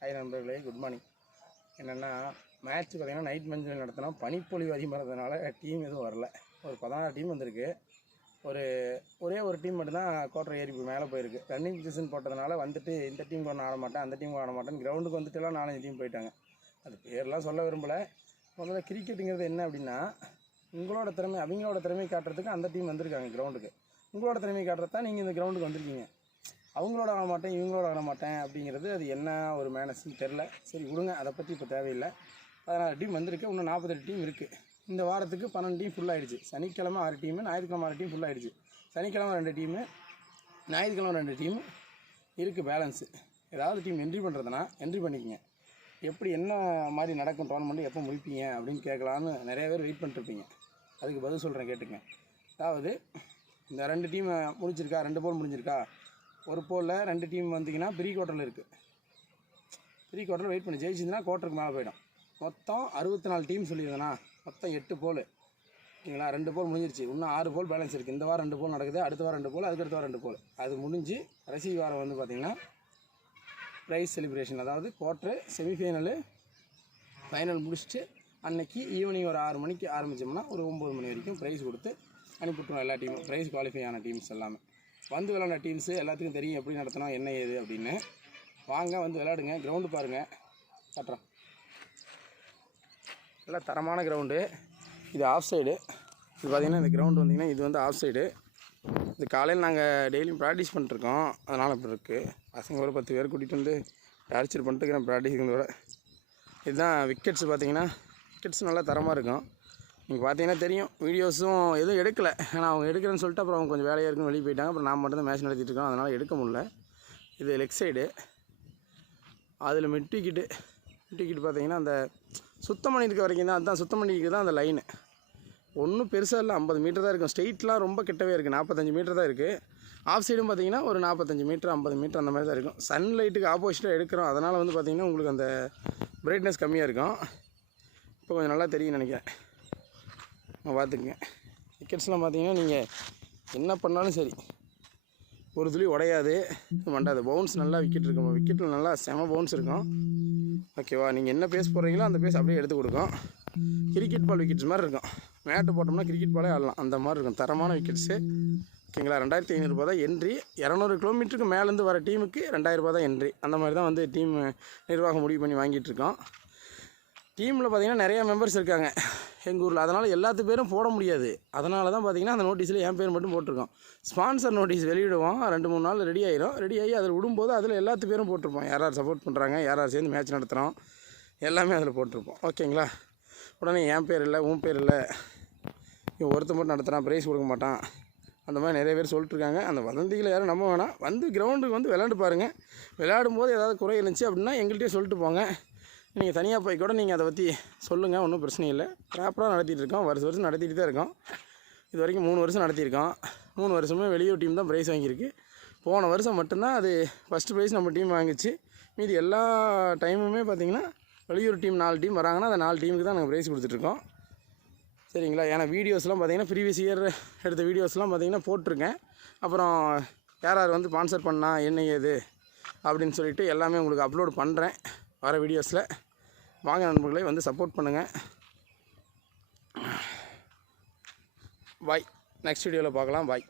Hi நண்பர்களே, good morning. என்னென்னா match பார்த்திங்கன்னா நைட் மஞ்சள் நடத்தினோம். பனிப்பொழிவு அதிகமாகிறதுனால டீம் எதுவும் வரல. ஒரு 16 டீம் வந்திருக்கு. ஒரே ஒரு டீம் மட்டும்தான் கோட்டரை ஏறி மேலே போயிருக்கு. ரன்னிங் சீசன் போட்டதுனால வந்துட்டு இந்த டீம் ஒன்று ஆட மாட்டேன், அந்த டீம் ஆட மாட்டேன், கிரவுண்டுக்கு வந்துட்டுலாம் 4-5 டீம் போயிட்டாங்க. அது பேர்லாம் சொல்ல விரும்பலை. முதல்ல கிரிக்கெட்டுங்கிறது என்ன அப்படின்னா, உங்களோட திறமை அவங்களோட திறமை காட்டுறதுக்கு அந்த டீம் வந்திருக்காங்க கிரவுண்டுக்கு. உங்களோட திறமை காட்டுறதா நீங்கள் இந்த கிரவுண்டுக்கு வந்திருக்கீங்க. அவங்களோட ஆட மாட்டேன், இவங்களோட ஆட மாட்டேன் அப்படிங்கிறது அது என்ன ஒரு மேனஸ்ன்னு தெரில. சரி விடுங்க, அதை பற்றி இப்போ தேவையில்லை. 16 டீம் வந்திருக்கு, இன்னும் 48 டீம் இருக்குது. இந்த வாரத்துக்கு 12 டீம் ஃபுல்லாகிடுச்சு. சனிக்கிழமை 6 டீமு, ஞாயிற்றுக்கிழமை 6 டீம் ஃபுல்லாகிடுச்சு. சனிக்கிழமை 2 டீமு, ஞாயிற்றுக்கிழமை 2 டீமு இருக்குது பேலன்ஸு. ஏதாவது டீம் என்ட்ரி பண்ணுறதுனா என்ட்ரி பண்ணிக்கங்க. எப்படி என்ன மாதிரி நடக்கும் டோர்னமெண்ட்டு, எப்போ முடிப்பீங்க அப்படின்னு கேட்கலான்னு நிறைய பேர் வெயிட் பண்ணிட்டுருப்பீங்க. அதுக்கு பதில் சொல்கிறேன், கேட்டுங்க. அதாவது இந்த 2 டீம் முடிஞ்சிருக்கா, 2 போல் முடிஞ்சிருக்கா, ஒரு போலில் 2 டீம் வந்தீங்கன்னா ப்ரீ குவார்ட்டரில் இருக்குது. ப்ரீ குவார்ட்டரில் வெயிட் பண்ணி ஜெயிச்சிருந்தனா குவார்ட்டருக்கு மேலே போயிடும். மொத்தம் 64 டீம் சொல்லியிருந்தேன்னா மொத்தம் 8 போல். ஓகேங்களா, 2 போல் முடிஞ்சிருச்சு. இன்னும் 6 போல் பேலன்ஸ் இருக்குது. இந்த வாரம் 2 போல் நடக்குது, அடுத்த வாரம் 2 போல், அதுக்கடுத்த வாரம் 2 போல். அது முடிஞ்சு கடைசி வாரம் வந்து பார்த்திங்கன்னா ப்ரைஸ் செலிப்ரேஷன். அதாவது குவார்ட்ரு, செமிஃபைனலு, ஃபைனல் முடிச்சுட்டு அன்றைக்கி ஈவினிங் ஒரு 6 மணிக்கு ஆரம்பித்தோம்னா ஒரு 9 மணி வரைக்கும் ப்ரைஸ் கொடுத்து அனுப்பிவிட்ருவோம் எல்லா டீமும். ப்ரைஸ் குவாலிஃபை ஆன டீம்ஸ் எல்லாமே வந்து விளையாட டீம்ஸு எல்லாத்துக்கும் தெரியும் எப்படி நடத்தணும், என்ன ஏது அப்படின்னு. வாங்க வந்து விளையாடுங்க. கிரவுண்டு பாருங்கள், கட்டுறோம். நல்லா தரமான கிரவுண்டு. இது ஆஃப் சைடு. இது பார்த்திங்கன்னா இந்த கிரவுண்டு வந்திங்கன்னா இது வந்து ஆஃப் சைடு. இது காலையில் நாங்கள் டெய்லியும் ப்ராக்டிஸ் பண்ணிட்டுருக்கோம், அதனால் இப்படி இருக்குது. பசங்க ஒரு 10 பேர் கூட்டிகிட்டு வந்து டார்ச்சர் பண்ணிட்டுருக்கிறேன் ப்ராக்டிஸுங்களோட. இதுதான் விக்கெட்ஸ். பார்த்திங்கன்னா விக்கெட்ஸ் நல்லா தரமாக இருக்கும். நீங்கள் பார்த்தீங்கன்னா தெரியும். வீடியோஸும் எதுவும் எடுக்கலை, ஏன்னா அவங்க எடுக்கிறேன்னு சொல்லிட்டு அப்புறம் அவங்க கொஞ்சம் வேலையாக இருக்குன்னு வெளியே போயிட்டாங்க. அப்புறம் நான் மட்டும் தான் மேட்ச் நடத்திட்டு இருக்கோம், அதனால் எடுக்க முடியல. இது லெக் சைடு. அதில் மிட் விக்கெட்டு பார்த்தீங்கன்னா அந்த சுத்தம் பண்ணியிருக்க வரைக்கும் தான், அதுதான் சுத்தம் பண்ணிக்க தான் அந்த லைனு. ஒன்றும் பெருசாக இல்லை, 50 மீட்டர் தான் இருக்கும். ஸ்ட்ரெயிட்லாம் ரொம்ப கிட்டவே இருக்குது, 45 மீட்டர் தான் இருக்குது. ஆஃப் சைடும் பார்த்தீங்கன்னா ஒரு 45 மீட்டர் 50 மீட்டர் அந்த மாதிரி தான் இருக்கும். சன்லைட்டுக்கு ஆப்போசிட்டாக எடுக்கிறோம், அதனால் வந்து பார்த்திங்கன்னா உங்களுக்கு அந்த பிரைட்னஸ் கம்மியாக இருக்கும். இப்போ கொஞ்சம் நல்லா தெரியும் நினைக்கிறேன். பார்த்துக்குங்க. விக்கெட்ஸ்லாம் பார்த்தீங்கன்னா நீங்கள் என்ன பண்ணாலும் சரி ஒரு துளி உடையாது, மண்டாது. பவுன்ஸ் நல்லா விக்கெட் இருக்கும். விக்கெட்டில் நல்லா செம பவுன்ஸ் இருக்கும். ஓகேவா, நீங்கள் என்ன பேஸ் போடுறீங்களோ அந்த பேஸ் அப்படியே எடுத்து கொடுக்கும். கிரிக்கெட் பால் விக்கெட்ஸ் மாதிரி இருக்கும். மேட்டு போட்டோம்னா கிரிக்கெட் பாலே ஆடலாம், அந்த மாதிரி இருக்கும். தரமான விக்கெட்ஸு. ஓகேங்களா, 2500 ரூபா தான் என்ட்ரி. 200 கிலோமீட்டருக்கு மேலேருந்து வர டீமுக்கு 2000 ரூபா தான் என்ட்ரி. அந்த மாதிரி தான் வந்து டீம் நிர்வாகம் முடிவு பண்ணி வாங்கிட்டுருக்கோம். டீமில் பார்த்திங்கன்னா நிறையா மெம்பர்ஸ் இருக்காங்க எங்கள் ஊரில், அதனால் எல்லாத்து பேரும் போட முடியாது. அதனால தான் பார்த்திங்கன்னா அந்த நோட்டீஸில் என் பேர் மட்டும் போட்டிருக்கோம். ஸ்பான்சர் நோட்டீஸ் வெளியிடுவோம், 2-3 நாள் ரெடி ஆகிடும். ரெடி ஆகி அதில் விடும்போது அதில் எல்லாத்து பேரும் போட்டிருப்போம். யார் சப்போர்ட் பண்ணுறாங்க, யார் சேர்ந்து மேட்ச் நடத்துகிறோம், எல்லாமே அதில் போட்டிருப்போம். ஓகேங்களா, உடனே என் பேர் இல்லை, உன் பேர் இல்லை, இவன் ஒருத்தர் மட்டும் நடத்துகிறான், ப்ரைஸ் கொடுக்க மாட்டான், அந்த மாதிரி நிறைய பேர் சொல்லிட்டுருக்காங்க. அந்த வதந்திகளை யாரும் நம்ப வேணாம். வந்து கிரவுண்டுக்கு வந்து விளையாண்டு பாருங்கள். விளையாடும்போது ஏதாவது குறை இருந்துச்சு அப்படின்னா எங்கள்கிட்டயே சொல்லிட்டு போங்க. நீங்கள் தனியாக போய் கூட நீங்கள் அதை பற்றி சொல்லுங்கள், ஒன்றும் பிரச்சனை இல்லை. ப்ராப்பராக நடத்திட்டு இருக்கோம், வருஷம் நடத்திட்டு தான் இருக்கோம். இது வரைக்கும் 3 வருஷம் நடத்தியிருக்கோம். 3 வருஷமே வெளியூர் டீம் தான் ப்ரைஸ் வாங்கியிருக்கு. போன வருஷம் மட்டும்தான் அது ஃபஸ்ட்டு ப்ரைஸ் நம்ம டீம் வாங்கிச்சு. மீதி எல்லா டைமுமே பார்த்திங்கன்னா வெளியூர் டீம் 4 டீம் வராங்கன்னா அந்த 4 டீமுக்கு தான் நாங்கள் ப்ரைஸ் கொடுத்துட்ருக்கோம். சரிங்களா, ஏன்னா வீடியோஸ்லாம் பார்த்திங்கன்னா ப்ரீவியஸ் இயர் எடுத்த வீடியோஸ்லாம் பார்த்திங்கன்னா போட்டிருக்கேன். அப்புறம் யார் வந்து ஸ்பான்சர் பண்ணால் என்ன ஏது அப்படின்னு சொல்லிட்டு எல்லாமே உங்களுக்கு அப்லோட் பண்ணுறேன் வர வீடியோஸில். வாங்க நண்பர்களே, வந்து சப்போர்ட் பண்ணுங்கள். பாய். நெக்ஸ்ட் வீடியோவில் பார்க்கலாம். பாய்.